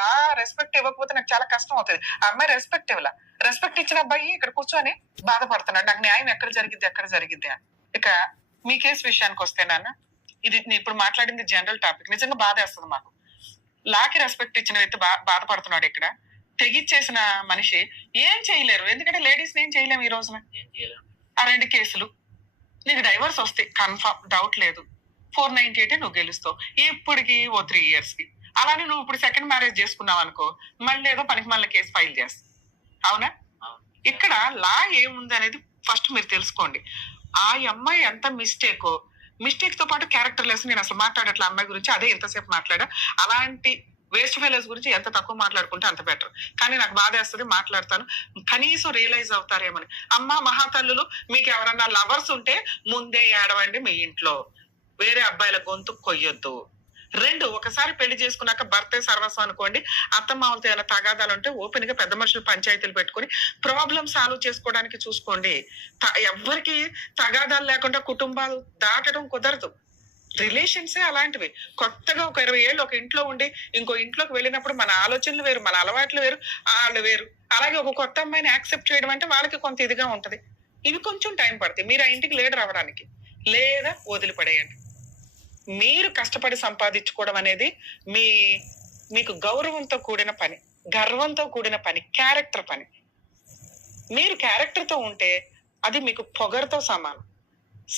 లా respect ఇవ్వకపోతే నాకు చాలా కష్టం అవుతుంది. ఆ అమ్మాయి రెస్పెక్ట్ ఇవ్వాల. రెస్పెక్ట్ ఇచ్చిన అబ్బాయి ఇక్కడ కూర్చొని బాధపడుతున్నాడు. నాకు న్యాయం ఎక్కడ జరిగిద్ది అని. ఇక మీ కేసు విషయానికి వస్తే నాన్న, ఇది నేను ఇప్పుడు మాట్లాడింది జనరల్ టాపిక్. నిజంగా బాధేస్తుంది మాకు. లాకి రెస్పెక్ట్ ఇచ్చిన వ్యక్తి బాధపడుతున్నాడు ఇక్కడ. తెగిచ్చేసిన మనిషి ఏం చేయలేరు. ఎందుకంటే లేడీస్ ఏం చేయలేము ఈ రోజున. ఆ 2 కేసులు నీకు డైవర్స్ వస్తాయి కన్ఫర్మ్, డౌట్ లేదు. 498 నువ్వు గెలుస్తావు ఇప్పటికి ఓ 3 years కి. అలానే నువ్వు ఇప్పుడు సెకండ్ మ్యారేజ్ చేసుకున్నావు అనుకో, మళ్ళీ ఏదో పనికి మళ్ళీ కేసు ఫైల్ చేస్తావు. అవునా? ఇక్కడ లా ఏముంది అనేది ఫస్ట్ మీరు తెలుసుకోండి. ఆ అమ్మాయి ఎంత మిస్టేక్ తో పాటు క్యారెక్టర్ లెస్. నేను అసలు మాట్లాడట్లే అమ్మాయి గురించి, అదే ఎంతసేపు మాట్లాడా. అలాంటి వేస్ట్ ఫెలోస్ గురించి ఎంత తక్కువ మాట్లాడుకుంటే అంత బెటర్. కానీ నాకు బాధ వేస్తుంది, మాట్లాడతాను. కనీసం రియలైజ్ అవుతారేమని. అమ్మ మహాతల్లులు, మీకు ఎవరన్నా లవర్స్ ఉంటే ముందే ఏడవండి మీ ఇంట్లో. వేరే అబ్బాయిల గొంతు కొయ్యొద్దు. 2, ఒకసారి పెళ్లి చేసుకున్నాక భర్తే సర్వస్వం అనుకోండి. అత్తమామలతో ఏమైనా తగాదాలు ఉంటే ఓపెన్ గా పెద్ద మనుషులు పంచాయతీలు పెట్టుకుని ప్రాబ్లమ్ సాల్వ్ చేసుకోవడానికి చూసుకోండి. ఎవరికి తగాదాలు లేకుండా కుటుంబాలు దాటడం కుదరదు. రిలేషన్సే అలాంటివి. కొత్తగా ఒక 20 ఏళ్ళు ఒక ఇంట్లో ఉండి ఇంకో ఇంట్లోకి వెళ్ళినప్పుడు మన ఆలోచనలు వేరు, మన అలవాట్లు వేరు, వాళ్ళు వేరు. అలాగే ఒక కొత్త అమ్మాయిని యాక్సెప్ట్ చేయడం అంటే వాళ్ళకి కొంత ఇదిగా ఉంటది. ఇవి కొంచెం టైం పడుతుంది. మీరు ఆ ఇంటికి లీడర్ అవ్వడానికి, లేదా వదిలిపడేయండి. మీరు కష్టపడి సంపాదించుకోవడం అనేది మీకు గౌరవంతో కూడిన పని, గర్వంతో కూడిన పని, క్యారెక్టర్ పని. మీరు క్యారెక్టర్ తో ఉంటే అది మీకు పొగరుతో సమానం.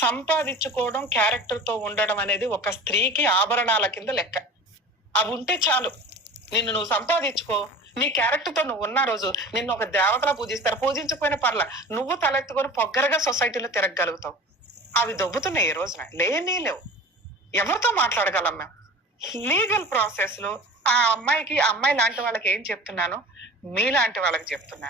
సంపాదించుకోవడం, క్యారెక్టర్ తో ఉండడం అనేది ఒక స్త్రీకి ఆభరణాల కింద లెక్క. అవి ఉంటే చాలు. నువ్వు సంపాదించుకో, నీ క్యారెక్టర్ తో నువ్వు ఉన్న రోజు నిన్ను ఒక దేవతలా పూజిస్తారు. పూజించకపోయిన పర్ల, నువ్వు తలెత్తుకొని పొగ్గరగా సొసైటీలో తిరగగలుగుతావు. అవి దొబ్బుతున్నాయి ఈ రోజున. లేవు. ఎవరితో మాట్లాడగలం మేము? లీగల్ ప్రాసెస్ లో ఆ అమ్మాయి లాంటి వాళ్ళకి ఏం చెప్తున్నాను, మీలాంటి వాళ్ళకి చెప్తున్నాను.